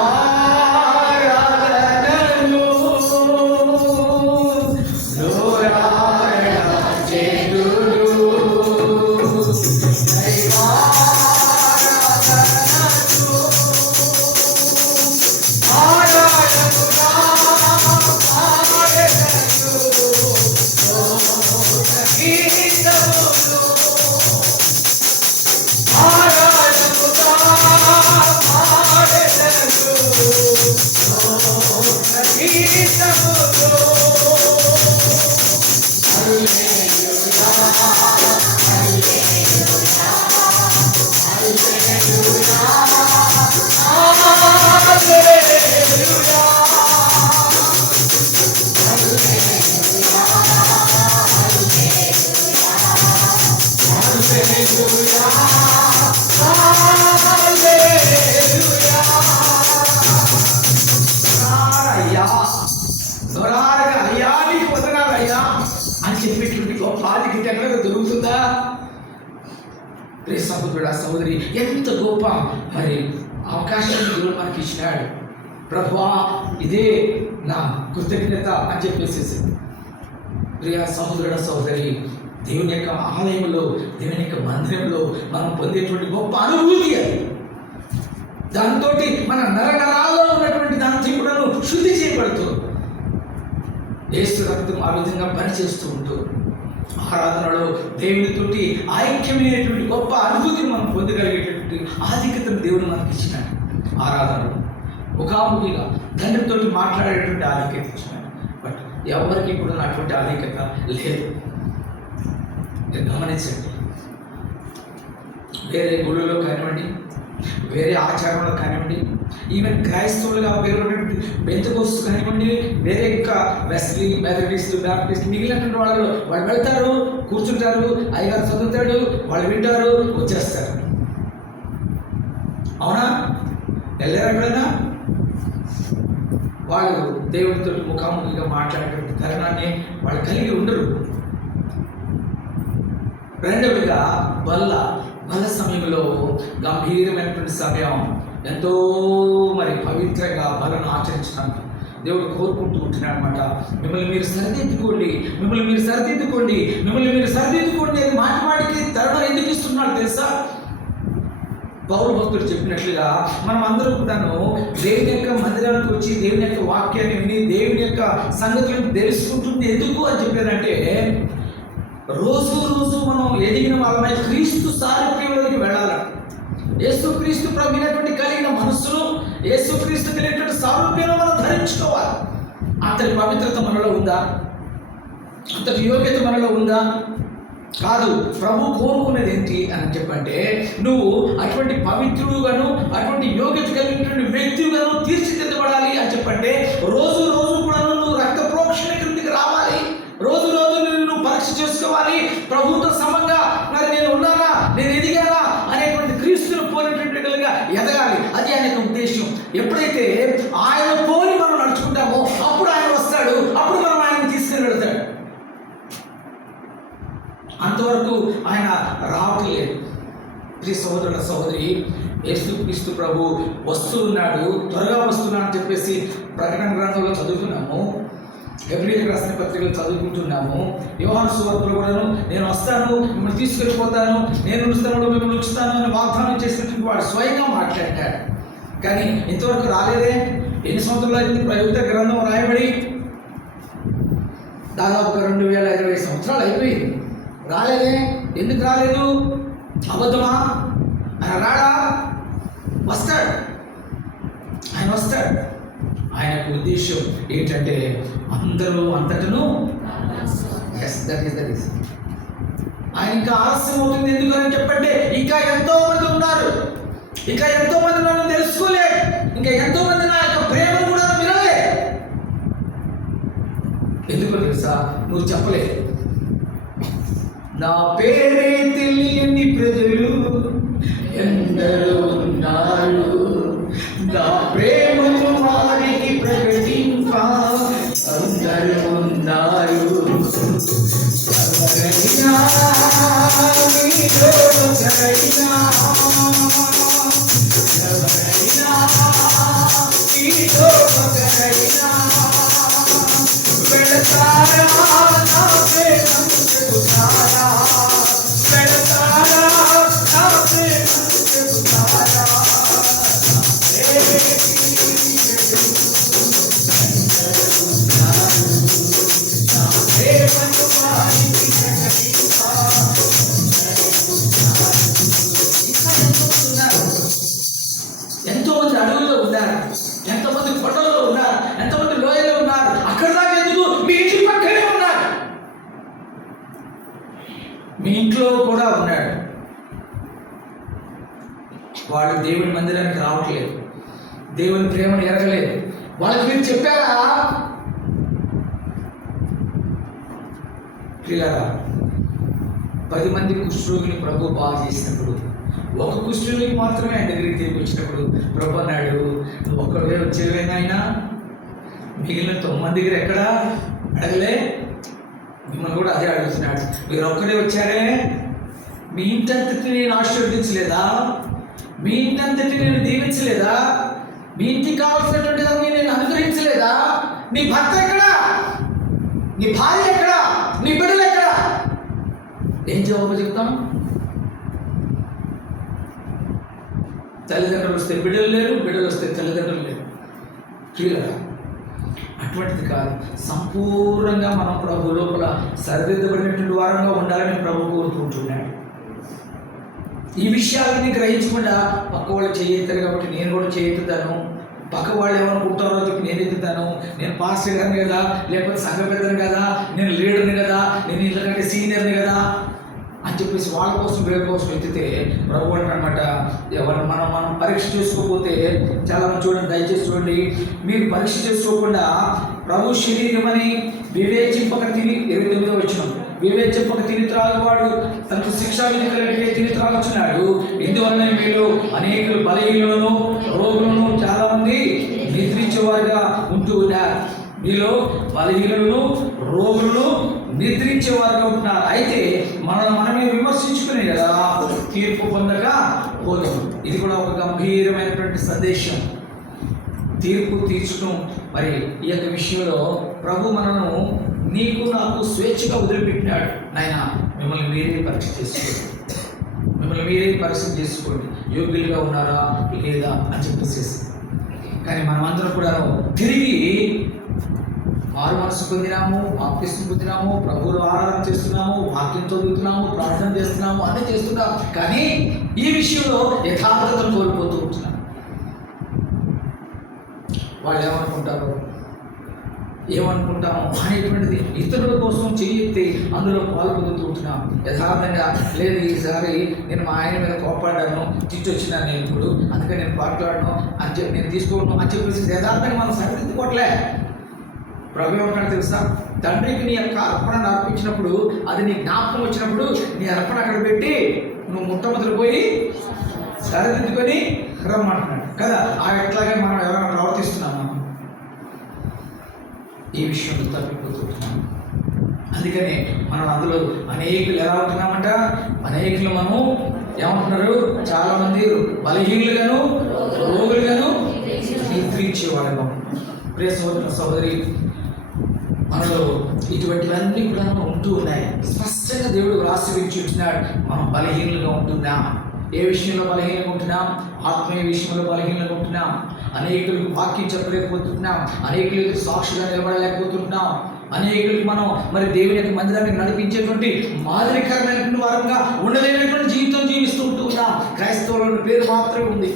దొరుకుతుందా? ప్రియ సహోదరుడా సహోదరి, ఎంత గొప్ప మరి అవకాశాన్ని దేవుడు మనకి ఇచ్చినాడు. ప్రభువా ఇదే నా కృతజ్ఞత అని చెప్పేసి. ప్రియ సహోదరుడా సహోదరి, దేవుని యొక్క ఆలయంలో, దేవుని యొక్క మందిరంలో మనం పొందేటువంటి గొప్ప అనుభూతి అది. దాంతో మన నరనరాల్లో ఉన్నటువంటి దాని తీపులను శుద్ధి చేయబడుతూ యేసు రక్తం ఆ విధంగా పనిచేస్తూ ఉంటూ ఆరాధనలో దేవునితోటి ఐక్యమైనటువంటి గొప్ప అనుభూతిని మనం పొందగలిగేటటువంటి ఆధిక్యతను దేవుడు మనకి ఇచ్చినాడు. ఆరాధనలో ముఖాముఖిగా తండ్రితో మాట్లాడేటువంటి ఆధిక్యత ఇచ్చినాడు. బట్ ఎవరికి ఇప్పుడు అటువంటి ఆధిక్యత లేదు. గమనించండి. వేరే గుళ్ళలో కానివ్వండి, వేరే ఆచారంలో కానివ్వండి, ఈవెన్ క్రైస్తవులుగా పేరున్నటువంటి బెంతకోస్తు కానివ్వండి, వేరే ఇంకా వెస్లీ, మెథడిస్ట్, బ్యాప్టిస్ట్ మిగిలినటువంటి వాళ్ళు వెళ్తారు, కూర్చుంటారు, అయ్యగారు చదువుతాడు, వాళ్ళు వింటారు, వచ్చేస్తారు. అవునా? వెళ్ళారు ఎప్పుడైనా? వాళ్ళు దేవుడితో ముఖాముఖిగా మాట్లాడేటువంటి తరుణాన్ని వాళ్ళు కలిగి ఉండరు. రెండవదిగా బల్ల సమయంలో గంభీరమైనటువంటి సమయం, ఎంతో మరి పవిత్రంగా బలను ఆచరించడానికి దేవుడు కోరుకుంటూ ఉంటున్నాడు అనమాట. మిమ్మల్ని మీరు సరిదిద్దుకోండి అని మాటికి తరుణం ఎందుకు ఇస్తున్నాడు తెలుసా? పౌలు భక్తుడు చెప్పినట్లుగా మనం అందరూ కూడాను దేవుని యొక్క మందిరానికి వచ్చి దేవుని యొక్క వాక్యాన్ని విని దేవుని యొక్క సంగతులను తెలుసుకుంటుంది ఎందుకు అని చెప్పారంటే, రోజు మనం ఎదిగిన వాళ్ళమై క్రీస్తు సారూప్యంలోకి వెళ్ళాలి. యేసుక్రీస్తు ప్రభునటువంటి కలిగిన మనస్సును యేసుక్రీస్తు కలిగినటువంటి సారూప్యంలో మనం ధరించుకోవాలి. అంతటి పవిత్రత మనలో ఉందా? అంతటి యోగ్యత మనలో ఉందా? కాదు. ప్రభు కోరుకునేది ఏంటి అని చెప్పంటే, నువ్వు అటువంటి పవిత్రుడుగాను అటువంటి యోగ్యత కలిగినటువంటి వ్యక్తిగాను తీర్చిదిద్దబడాలి అని చెప్పంటే, రోజు కూడా నువ్వు రక్త ప్రోక్షణ క్రిందికి రావాలి. రోజు నువ్వు పరీక్ష చేసుకోవాలి. ప్రభుత్వ సమంగా మరి నేను ఉన్నానా, నేను ఎదిగానా అనేటువంటి క్రీస్తును పోలినటువంటిగా ఎదగాలి. అది ఆయన ఉద్దేశం. ఎప్పుడైతే ఆయన పోలి మనం నడుచుకుంటామో అప్పుడు ఆయన వస్తాడు, అప్పుడు మనం ఆయన తీసుకుని వెళ్తాడు. అంతవరకు ఆయన రావట్లేదు. ప్రియ సహోదరుల సహోదరి, యేసుక్రీస్తు ప్రభు వస్తున్నాడు, త్వరగా వస్తున్నాడు అని చెప్పేసి ప్రకటన గ్రంథంలో చదువుతున్నాము. హెబ్రీయులకు రాసిన పత్రికలు చదువుకుంటున్నాము. యోహాను సువార్తలో కూడాను నేను వస్తాను, మిమ్మల్ని తీసుకెళ్ళిపోతాను, నేను ఉంచుతాను, మిమ్మల్ని ఉంచుతాను అని వాగ్దానం చేసినటువంటి వాడు స్వయంగా మాట్లాడాడు. కానీ ఇంతవరకు రాలేదే. ఎన్ని సంవత్సరాలు అయింది ప్రయుక్త గ్రంథం రాయబడి? దాదాపు 2020 సంవత్సరాలు అయిపోయింది. రాలేదే. ఎందుకు రాలేదు? అబద్ధమా? ఆయన రాడా? వస్తాడు. ఆయన వస్తాడు. ఆయనకు ఉద్దేశం ఏంటంటే అందరూ అంతటను ఆయన ఇంకా ఆలస్యం అవుతుంది. ఎందుకని చెప్పంటే ఇంకా ఎంతో మంది ఉన్నారు, ఇంకా ఎంతో మంది నన్ను తెలుసుకోలే, ఇంకా ఎంతో మంది నా యొక్క ప్రేమను కూడా వినలే. ఎందుకో తెలుసా? నువ్వు చెప్పలే. నా పేరే తెలియని ప్రజలు ఎందరో ఉన్నారు, నా ప్రేమను వారికి ప్రకటింప అందరూ ఉన్నారు. ఎవరైనా ఎంతోమంది అడవుల్లో ఉన్నారు, ఎంతోమంది కొండల్లో ఉన్నారు, ఎంతోమంది లోయలో ఉన్నారు. అక్కడ దాకా ఎందుకు? మీ ఇంటి పక్కనే ఉన్నారు, మీ ఇంట్లో కూడా ఉన్నాడు. వాళ్ళు దేవుని మందిరానికి రావట్లేదు, దేవుని ప్రేమను ఎరగలేదు. వాళ్ళకి మీరు చెప్పారా? పిల్లరా, 10 మంది కుష్ఠరోగిని ప్రభు బాగా చేసినప్పుడు ఒక కుష్ఠరోగికి మాత్రమే ఆయన దగ్గరికి తిరిగి వచ్చినప్పుడు ప్రభు అన్నాడు, నువ్వు ఒక్కడే వచ్చేవేనాయనా, మిగిలిన 9 మంది దగ్గర ఎక్కడా అడగలే? మిమ్మల్ని కూడా అదే అడుగుతున్నాడు. మీరు ఒక్కడే వచ్చారే, మీ ఇంటంతటి నేను ఆశీర్వదించలేదా? మీ ఇంటంతటి నేను దీవించలేదా? మీ ఇంటికి కావాల్సినటువంటి దాన్ని నేను అనుగ్రహించలేదా? నీ భర్త ఎక్కడా? నీ భార్య ఎక్కడా? నీ బిడ్డలు ఎక్కడా? ఏం జవాబు చెప్తాం? తల్లిదండ్రులు వస్తే బిడ్డలు లేరు, బిడ్డలు వస్తే తల్లిదండ్రులు లేరు. క్లియరా? అటువంటిది కాదు. సంపూర్ణంగా మనం ప్రభు లోపల సరిదిద్దబడినటువంటి వారంగా ఉండాలని ప్రభు కోరుకుంటున్నాడు. ఈ విషయాలని గ్రహించకుండా పక్క వాళ్ళు చేయెత్తారు కాబట్టి నేను కూడా చేయెత్తుతాను, పక్క వాళ్ళు ఏమనుకుంటారో చెప్పి నేను ఎత్తుతాను, నేను పాస్టర్ గారిని కదా, లేకపోతే సంఘ పెద్దని కదా, నేను లీడర్ని కదా, నేను ఇంతకంటే సీనియర్ని కదా అని చెప్పేసి వాళ్ళ కోసం వీళ్ళ కోసం ఎత్తితే ప్రభు అనమాట. ఎవరు మనం పరీక్ష చేసుకోకపోతే చాలామంది చూడండి, దయచేసి చూడండి, మీరు పరీక్ష చేసుకోకుండా ప్రభు శరీరమని వివేచింపక తిని 29వ వచనం, వివేచింపక తిని త్రాగువాడు తనకు శిక్షా విధి కలిగితే తిని త్రాగుచున్నాడు. ఇందువలన మీరు అనేకులు బలహీనులను రోగులను చాలా మంది నిద్రించేవారుగా ఉంటూ ఉన్నారు. మీలో బలహీనులను రోగులను నిద్రించేవారుగా ఉంటున్నారు. అయితే మనమే విమర్శించుకునే కదా తీర్పు పొందక పోదాం. ఇది కూడా ఒక గంభీరమైనటువంటి సందేశం. తీర్పు తీర్చడం మరి ఈ యొక్క విషయంలో ప్రభు మనను నీకు నాకు స్వేచ్ఛగా వదిలిపెట్టినాడు. నాయన మిమ్మల్ని మీరే పరీక్ష చేసుకోండి, మిమ్మల్ని మీరే పరీక్ష చేసుకోండి, యోగ్యులుగా ఉన్నారా లేదా అని చెప్పేసి. కానీ మనమందరం కూడా తిరిగి మారు మనసు పొందినాము, బాప్తిస్మం పొందినాము, ప్రభువును ఆరాధన చేస్తున్నాము, వాక్యం చదువుతున్నాము, ప్రార్థన చేస్తున్నాము, అన్నీ చేస్తున్నాము. కానీ ఈ విషయంలో యథార్థతను కోల్పోతూ ఉంటున్నాం. వాళ్ళు ఏమనుకుంటాము అనేటువంటిది ఇతరుల కోసం చెయ్యి అందులో పాల్పొందుతూ ఉంటున్నాం. యథార్థంగా లేదు, ఈసారి నేను మా ఆయన మీద కోపడ్డాను, తిట్టి వచ్చినాను నేను ఇప్పుడు, అందుకని నేను మాట్లాడను అని చెప్పి నేను తీసుకోవడం అని చెప్పేసి యథార్థంగా మనం సరిదిద్దుకోవట్లే. ప్రభు ఏమంటాడు తెలుసా? తండ్రికి నీ యొక్క అర్పణను అర్పించినప్పుడు, అది నీ జ్ఞాపకం వచ్చినప్పుడు నీ అర్పణ అక్కడ పెట్టి నువ్వు మొట్టమొదలు పోయి సరిదిద్దుకొని రమ్మంటున్నాడు కదా. ఎట్లాగే మనం ఎవరైనా ప్రవర్తిస్తున్నాము, ఈ విషయంలో తప్పిపోతున్నాం. అందుకనే మనం అందులో అనేకులు ఎలా ఉంటున్నామంట, అనేకులు మనం ఏమంటున్నారు, చాలామంది బలహీనులుగాను రోగులుగాను నిద్రించేవాడుగా ఉంటున్నాం. ప్రియ సోదర సహోదరి, మనలో ఇటువంటివన్నీ కూడా ఉంటూ ఉన్నాయి. స్పష్టంగా దేవుడు రాసి ఉంటున్నాడు. మనం బలహీనులుగా ఉంటున్నాం. ఏ విషయంలో బలహీనంగా ఉంటున్నాం? ఆత్మీయ విషయంలో బలహీనంగా ఉంటున్నాం. అనేకులకు వాక్యం చెప్పలేకపోతున్నాం, అనేకులకు సాక్షిగా నిలబడలేకపోతున్నాం, అనేకులకు మనం మరి దేవుని యొక్క మందిరాన్ని నడిపించేటువంటి మాదిరికరమైనటువంటి వారంగా ఉండలేనటువంటి జీవితం జీవిస్తూ ఉంటున్నాం. క్రైస్తవుల పేరు మాత్రమే ఉంది.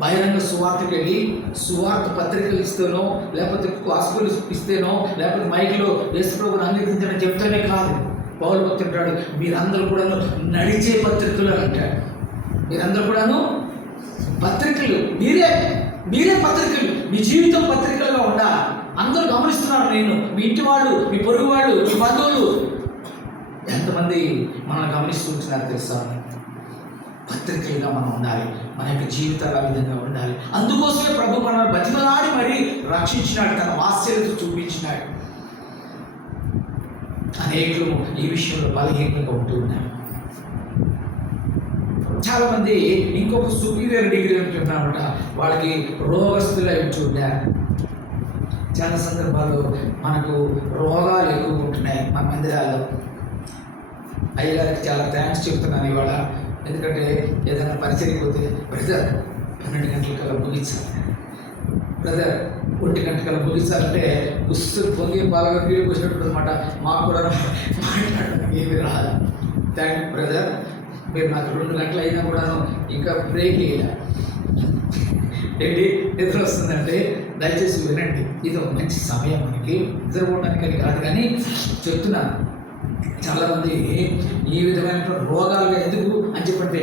బహిరంగ సువార్తకి వెళ్ళి సువార్త పత్రికలు ఇస్తేనో, లేకపోతే గాస్పెల్ ఇస్తేనో, లేకపోతే మైక్లో యేసుప్రభువుని అంగీకరించడం చెప్తేనే కాదు. పౌలు భక్తుడు మీరందరూ కూడాను నడిచే పత్రికలు అంటాడు. మీరందరూ కూడాను పత్రికలు, మీరే పత్రికలు. మీ జీవితం పత్రికలుగా ఉండాలి. అందరూ గమనిస్తున్నారు. నేను, మీ ఇంటి వాళ్ళు, మీ పొరుగు వాళ్ళు, మీ బంధువులు ఎంతమంది మనల్ని గమనిస్తుంటున్నారు తెలుసా? పత్రికలుగా మనం ఉండాలి. మన యొక్క జీవితాలు ఆ విధంగా ఉండాలి. అందుకోసమే ప్రభు మనల్ని బతిమలాడి మరీ రక్షించినాడు, తన వాత్సల్యత చూపించినాడు. అనేకులు ఈ విషయంలో బలహీనంగా ఉంటూ ఉన్నారు. చాలామంది ఇంకొక సుపీరియర్ డిగ్రీ ఉంటున్నారన్నమాట, వాళ్ళకి రోగస్తులు ఉంటూ ఉన్నారు. చాలా సందర్భాల్లో మనకు రోగాలు ఎక్కువ ఉంటున్నాయి మన మందిరాల్లో. అయ్యగారికి చాలా థ్యాంక్స్ చెప్తున్నాను ఇవాళ. ఎందుకంటే ఏదైనా పరిచయం పోతే బ్రదర్ 12 గంటలకల్లా ముగించాలి, బ్రదర్ 1 గంటకల్లా ముగించాలంటే ఉస్సు పొంగి బాగా ఫీల్ వచ్చినట్టు అనమాట. మాకు కూడా మాట్లాడడం ఏమి రాదు. థ్యాంక్ యూ బ్రదర్, మీరు నాకు 2 గంటలు అయినా కూడాను ఇంకా బ్రేక్ వేయాలి. ఏంటి నిద్ర వస్తుందంటే దయచేసి వినండి. ఇది ఒక మంచి సమయం మనకి నిద్రపోవడానికని కాదు, కానీ చెప్తున్నాను. చాలామంది ఈ విధమైన రోగాలుగా ఎందుకు అని చెప్పంటే,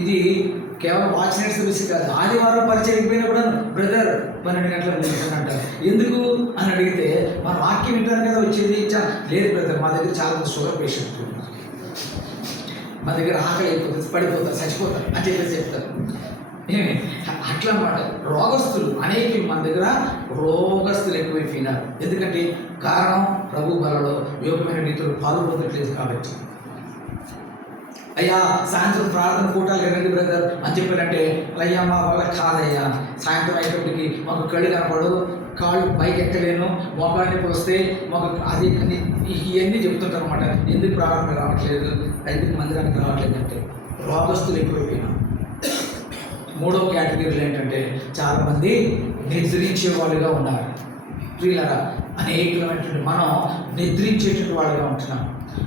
ఇది కేవలం వాచ్నైట్ సర్వీస్ కాదు, ఆదివారం పరిచయం అయిపోయినా కూడా బ్రదర్ 12 గంటలకు ముగిస్తానంటారు. ఎందుకు అని అడిగితే, మన వాక్యం వింటారు కదా వచ్చేది. లేదు బ్రదర్, మా దగ్గర చాలా షుగర్ పేషెంట్, మా దగ్గర ఆకలి అయిపోతుంది, పడిపోతారు, చచ్చిపోతారు అని చెప్పేసి చెప్తారు. అట్లా అన్నమాట. రోగస్తులు అనేకులు మన దగ్గర రోగస్తులు ఎక్కువైపోయినారు. ఎందుకంటే కారణం ప్రభు బలలో యోగమైన రీతిలో పాల్గొనట్లేదు కాబట్టి. అయ్యా సాయంత్రం ప్రార్థన కూటాలు రండి బ్రదర్ అని చెప్పారంటే, అయ్యా మా వల్ల కాదయ్యా, సాయంత్రం అయ్యేటప్పటికి మాకు కళ్ళు కనపడు, కాళ్ళు పైకి ఎక్కలేను, మోకాళ్ళ నొప్పి వస్తే మాకు అది ఇవన్నీ చెప్తుంటారు అనమాట. ఎందుకు ప్రార్థన రావట్లేదు, ఎందుకు మందిరానికి రావట్లేదు అంటే రోగస్తులు ఎక్కువైపోయినా. 3వ కేటగిరీలు ఏంటంటే, చాలామంది నిద్రించే వాళ్ళుగా ఉన్నారు. ప్రియులారా, అనేకమైనటువంటి మనం నిద్రించేటువంటి వాళ్ళుగా ఉంటున్నాం.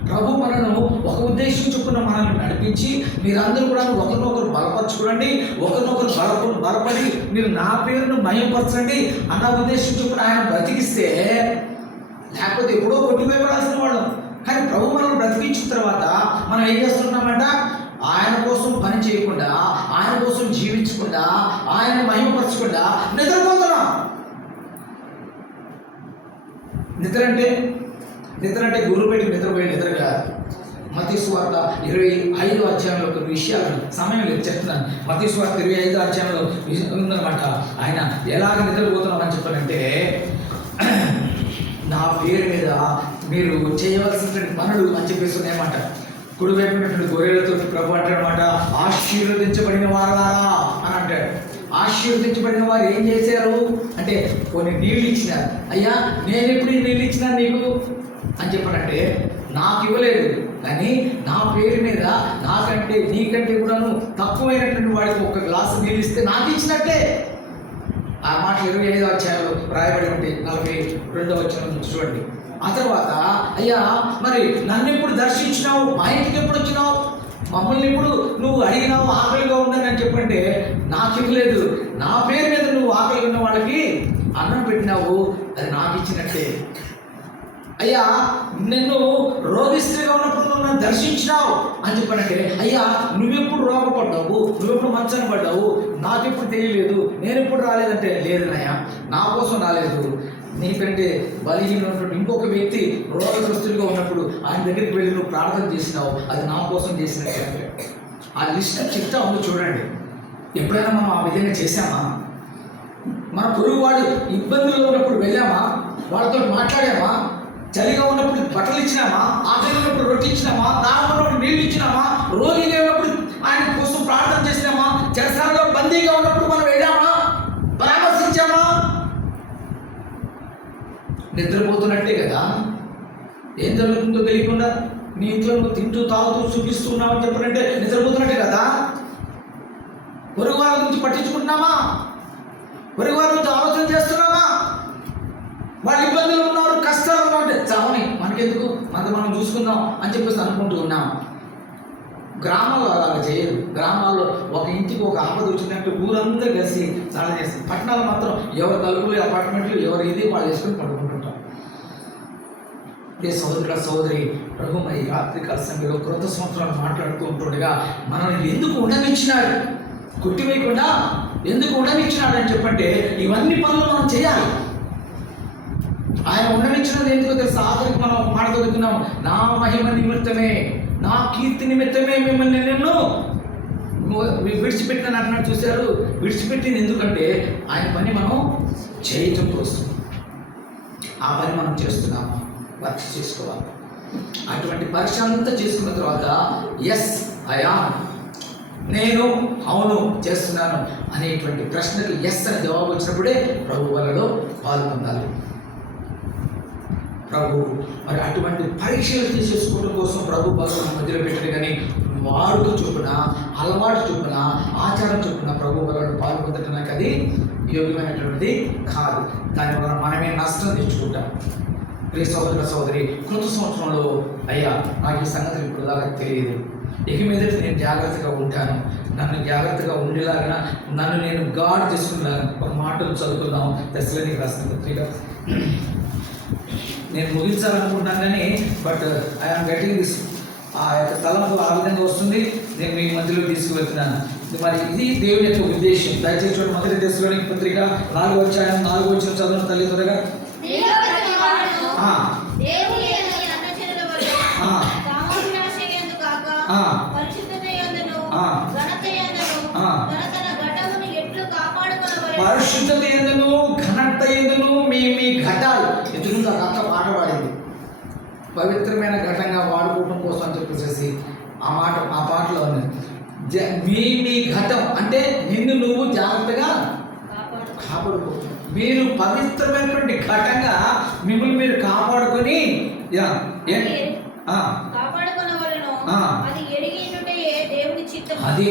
ప్రభు మనను ఒక ఉద్దేశం చొప్పున మనల్ని నడిపించి, మీరందరూ కూడా ఒకరినొకరు బలపరచుకోండి, ఒకరినొకరు బలపడి మీరు నా పేరును మహిమపరచండి అన్న ఉద్దేశం చొప్పున ఆయన బ్రతికిస్తే, లేకపోతే ఎప్పుడో కొట్టిపోయబడాల్సిన వాళ్ళం. కానీ ప్రభు మనల్ని బ్రతికించిన తర్వాత మనం ఏం చేస్తున్నామంట, ఆయన కోసం పని చేయకుండా, ఆయన కోసం జీవించకుండా, ఆయన మహిమపరచకుండా నిద్రపోతున్నాం. నిద్ర అంటే గురువు పెట్టి నిద్రపోయే నిద్ర కాదు. మత్తయి సువార్త 25వ అధ్యాయంలో ఒక విషయాలను సమయం లేదు చెప్తున్నాను. మత్తయి సువార్త 25వ అధ్యాయంలో ఉందన్నమాట. ఆయన ఎలాగ నిద్రపోతున్నామని చెప్పాలంటే, నా పేరు మీద మీరు చేయవలసినటువంటి పనులు అని చెప్పేసి ఉన్నాయన్నమాట. కుడివైపు ఉన్నటువంటి గొర్రెలతో ప్రభు అంటాడనమాట, ఆశీర్వదించబడిన వారారా అని అంటాడు. ఆశీర్వదించబడిన వారు ఏం చేశారు అంటే, కొన్ని నీళ్ళు ఇచ్చినారు. అయ్యా నేను ఎప్పుడు నీళ్ళు ఇచ్చినా నీకు అని చెప్పానంటే, నాకు ఇవ్వలేదు, కానీ నా పేరు మీద నాకంటే నీకంటే కూడాను తక్కువైనటువంటి వాడికి ఒక గ్లాసు నీళ్ళు ఇస్తే నాకు ఇచ్చినట్టే. ఆ మాటలు 25వ అధ్యాయంలో రాయబడి ఉంటాయి. 42వ వచనం చూడండి. ఆ తర్వాత, అయ్యా మరి నన్ను ఎప్పుడు దర్శించినావు, మా ఇంటికి ఎప్పుడు వచ్చినావు, మమ్మల్ని ఇప్పుడు నువ్వు అడిగినావు ఆకలిగా ఉందని అని చెప్పంటే, నాకు ఇవ్వలేదు, నా పేరు మీద నువ్వు ఆకలి ఉన్న వాళ్ళకి అన్నం పెట్టినావు, అది నాకు ఇచ్చినట్టే. అయ్యా నిన్ను రోగిస్త్రీగా ఉన్నప్పుడు నువ్వు నన్ను దర్శించినావు అని చెప్పానంటే, అయ్యా నువ్వెప్పుడు రోగపడ్డావు, నువ్వెప్పుడు మంచాన పడ్డావు, నాకెప్పుడు తెలియలేదు, నేను ఎప్పుడు రాలేదంటే, లేదు నాయా నా కోసం రాలేదు, నీకంటే బలహీనటువంటి ఇంకొక వ్యక్తి రోగగ్రస్తులుగా ఉన్నప్పుడు ఆయన దగ్గరికి వెళ్ళి నువ్వు ప్రార్థన చేసినావు, అది నా కోసం చేసినట్టే. ఆ లిస్ట్ చెప్తా ఉంది చూడండి. ఎప్పుడైనా మనం ఆ విధంగా చేశామా? మన పొరుగువాడు ఇబ్బందుల్లో ఉన్నప్పుడు వెళ్ళామా, వాళ్ళతో మాట్లాడామా, చలిగా ఉన్నప్పుడు బట్టలు ఇచ్చినామా, ఆకలి ఉన్నప్పుడు రొట్టి ఇచ్చినామా, దాహంగా ఉన్నప్పుడు నీళ్ళు ఇచ్చినామా, రోగిగా ఉన్నప్పుడు ఆయన కోసం ప్రార్థన చేసినామా, చెరసాలలో బందీగా ఉన్నప్పుడు మనం వెళ్ళామా, పరామర్శించామా? నిద్రపోతున్నట్టే కదా. ఏం జరుగుతుందో తెలియకుండా నీ ఇంట్లో నువ్వు తింటూ తాగుతూ చూపిస్తున్నావు అని చెప్పారంటే నిద్రపోతున్నట్టే కదా. పొరుగు వాళ్ళ గురించి పట్టించుకుంటున్నామా? పొరుగు వాళ్ళ గురించి ఆలోచన చేస్తున్నామా? వాళ్ళు ఇబ్బందులు ఉన్నారు, కష్టాలు ఉన్నాయంటే చావని మనకెందుకు, మనం చూసుకుందాం అని చెప్పేసి అనుకుంటూ ఉన్నాం. గ్రామాల్లో అలా చేయరు. గ్రామాల్లో ఒక ఇంటికి ఒక ఆపద వచ్చినట్టు ఊరందరూ కలిసి చాలా చేస్తారు. పట్టణాలు మాత్రం ఎవరి తలుపులు అపార్ట్మెంట్లు ఎవరు ఇది వాళ్ళు వేసుకొని పడుకుంటుంటాం. సోదరుల సోదరి, ప్రభు ఈ రాత్రికాల సమయంలో క్రొత్త సంవత్సరాలు మాట్లాడుతూ ఉంటుండగా మనల్ని ఎందుకు ఉండనిచ్చినాడు, కొట్టివేయకుండా ఎందుకు ఉండనిచ్చినాడు అని చెప్పంటే, ఇవన్నీ పనులు మనం చేయాలి. ఆయన ఉండనిచ్చినది ఎందుకో తెలుసు. ఆఖరికి మనం ఒక మాట చదువుతున్నాం, నా మహిమ నిమిత్తమే, నా కీర్తి నిమిత్తమే మిమ్మల్ని నేను విడిచిపెట్టిన అంటున్నాడు. చూశారు, విడిచిపెట్టింది ఎందుకంటే ఆయన పని మనం చేయటం కోసం. ఆ పని మనం చేస్తున్నాము, పరీక్ష చేసుకోవాలి. అటువంటి పరీక్ష అంతా చేసుకున్న తర్వాత ఎస్ అయా నేను అవును చేస్తున్నాను అనేటువంటి ప్రశ్నకు ఎస్ అని జవాబు వచ్చినప్పుడే ప్రభు వలలో పాల్గొనాలి. ప్రభు మరి అటువంటి పరీక్షలు తీసేసుకోవడం కోసం ప్రభు బలను మధ్యలో పెట్టాడు. కానీ వాడుక చొప్పున, అలవాటు చొప్పున, ఆచారం చొప్పున ప్రభు బలను పాల్గొనడానికి అది యోగ్యమైనటువంటిది కాదు. దానివల్ల మనమే నష్టం తెచ్చుకుంటాం. ప్రియ సోదరుల సోదరి, కొత్త సంవత్సరంలో అయ్యా నాకు ఈ సంగతులు ఇప్పుడు దాకా తెలియదు, ఇక మీదట నేను జాగ్రత్తగా ఉంటాను, నన్ను జాగ్రత్తగా ఉండేలాగా నన్ను నేను గాడ్ చేసుకున్నాను. ఒక మాటలు చదువుకుందాం. తెస్సలోనికీయులకు రాసిన పత్రిక. నేను ముగించాలనుకుంటున్నాను కానీ బట్ ఐఎమ్ గెటింగ్ దిస్. ఆ యొక్క తలంపు ఆ విధంగా వస్తుంది, నేను మీ మధ్యలో తీసుకువెళ్తున్నాను. మరి ఇది దేవుని యొక్క ఉద్దేశం. దయచేసి చూడండి, మొదటి తెస్సలోనికీయులకు పత్రిక 4వ అధ్యాయం 4వ వచనం చదవడం తల్లి త్వరగా. పరిశుద్ధత యందును ఘనత యందును మీ ఘటాలు ఎదురుగా అక్క పాట పాడింది. పవిత్రమైన ఘటంగా వాడుకోవడం కోసం అని చెప్పేసి ఆ పాటలో ఉంది. మీ ఘటం అంటే నిన్ను నువ్వు జాగ్రత్తగా కాపాడుకో. మీరు పవిత్రమైనటువంటి ఘటంగా మిమ్మల్ని మీరు కాపాడుకొని అది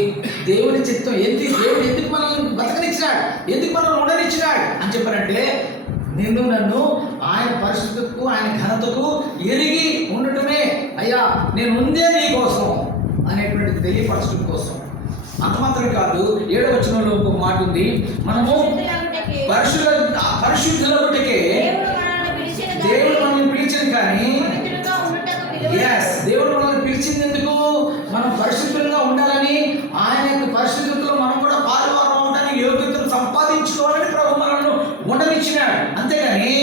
దేవుని చిత్తం. దేవుడు ఎందుకు మనల్ని బతకనిచ్చినాడు, ఎందుకు మనల్ని ఉండనిచ్చినాడు అని చెప్పారంటే, నిన్ను నన్ను ఆయన పరిశుద్ధతకు, ఆయన ఘనతకు ఎరిగి ఉండటమే. అయ్యా నేను ఉందే నీ కోసం అనేటువంటిది తెలియపరచడం కోసం. అంత మాత్రమే కాదు, 7వ వచనంలో ఒక మాట ఉంది, మనము పరిశుద్ధులకే దేవుడు మనల్ని పిలిచింది. కానీ దేవుడు మనల్ని పిలిచింది ఎందుకు? మనం పరిశుద్ధంగా ఉండాలని, ఆయన యొక్క పరిశుద్ధతలో మనం కూడా పాలువారం అవడానికి యోగ్యతను సంపాదించుకోవాలని ప్రభు మనల్ని ఉండనిచ్చినాడు. అంతేగాని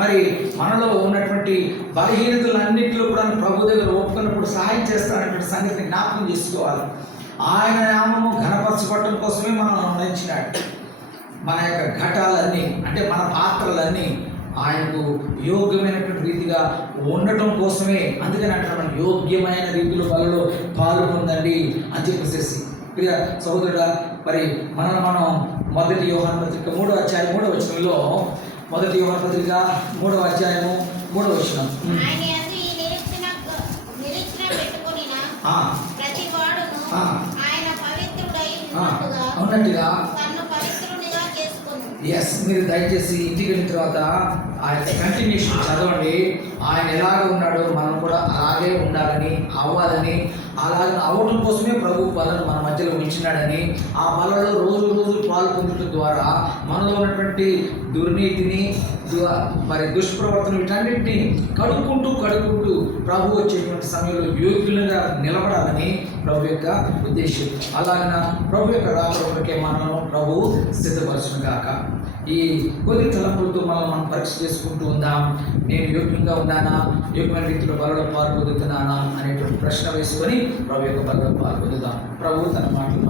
మరి మనలో ఉన్నటువంటి బలహీనతలన్నింటిలో కూడా ప్రభు దగ్గర ఒప్పుకున్నప్పుడు సహాయం చేస్తానటువంటి సంగతిని జ్ఞాపకం చేసుకోవాలి. ఆయన నామము ఘనపరచబడటం కోసమే మనం నిర్ణయించినాడు. మన యొక్క ఘటాలన్నీ అంటే మన పాత్రలన్నీ ఆయనకు యోగ్యమైనటువంటి రీతిగా ఉండటం కోసమే. అందుకని అంటారు, మనం యోగ్యమైన రీతిలో బలలో పాలు పొందండి అని చెప్పేసి. ప్రియ సహోదరుడా, మరి మనం మొదటి యోహాను పత్రిక 3వ అధ్యాయం 3వ వచనంలో, మొదటి యోహాను పత్రిక 3వ అధ్యాయము 3వ వచనం, ఉన్నట్టుగా ఎస్, మీరు దయచేసి ఇంటికి వెళ్ళిన తర్వాత ఆ యొక్క కంటిన్యూషన్ చదవండి. ఆయన ఎలాగ ఉన్నాడో మనం కూడా అలాగే ఉండాలని, అవ్వాలని, అలాగే అవడం కోసమే ప్రభు బలను మన మధ్యలో ఉంచినాడని, ఆ బలలో రోజు రోజు పాలు పొందడం ద్వారా మనలో ఉన్నటువంటి దుర్నీతిని, మరి దుష్ప్రవర్తన వీటన్నిటిని కడుక్కుంటూ ప్రభు వచ్చేటువంటి సమయంలో యోగ్యులుగా నిలబడాలని ప్రభు యొక్క ఉద్దేశం. అలాగన ప్రభు యొక్క రాకడకే మనల్ని ప్రభు సిద్ధపరచును గాక. ఈ కొద్ది తలంపులతో మనం పరీక్ష చేసుకుంటూ ఉందాం. నేను యోగ్యంగా ఉన్నానా, యోగ్యమైన రీతిలో బలలో పాల్పొందుతున్నానా అనేటువంటి ప్రశ్న వేసుకొని ప్రభు యొక్క బలలో పాల్పొందుదాం. ప్రభు తన మాటలు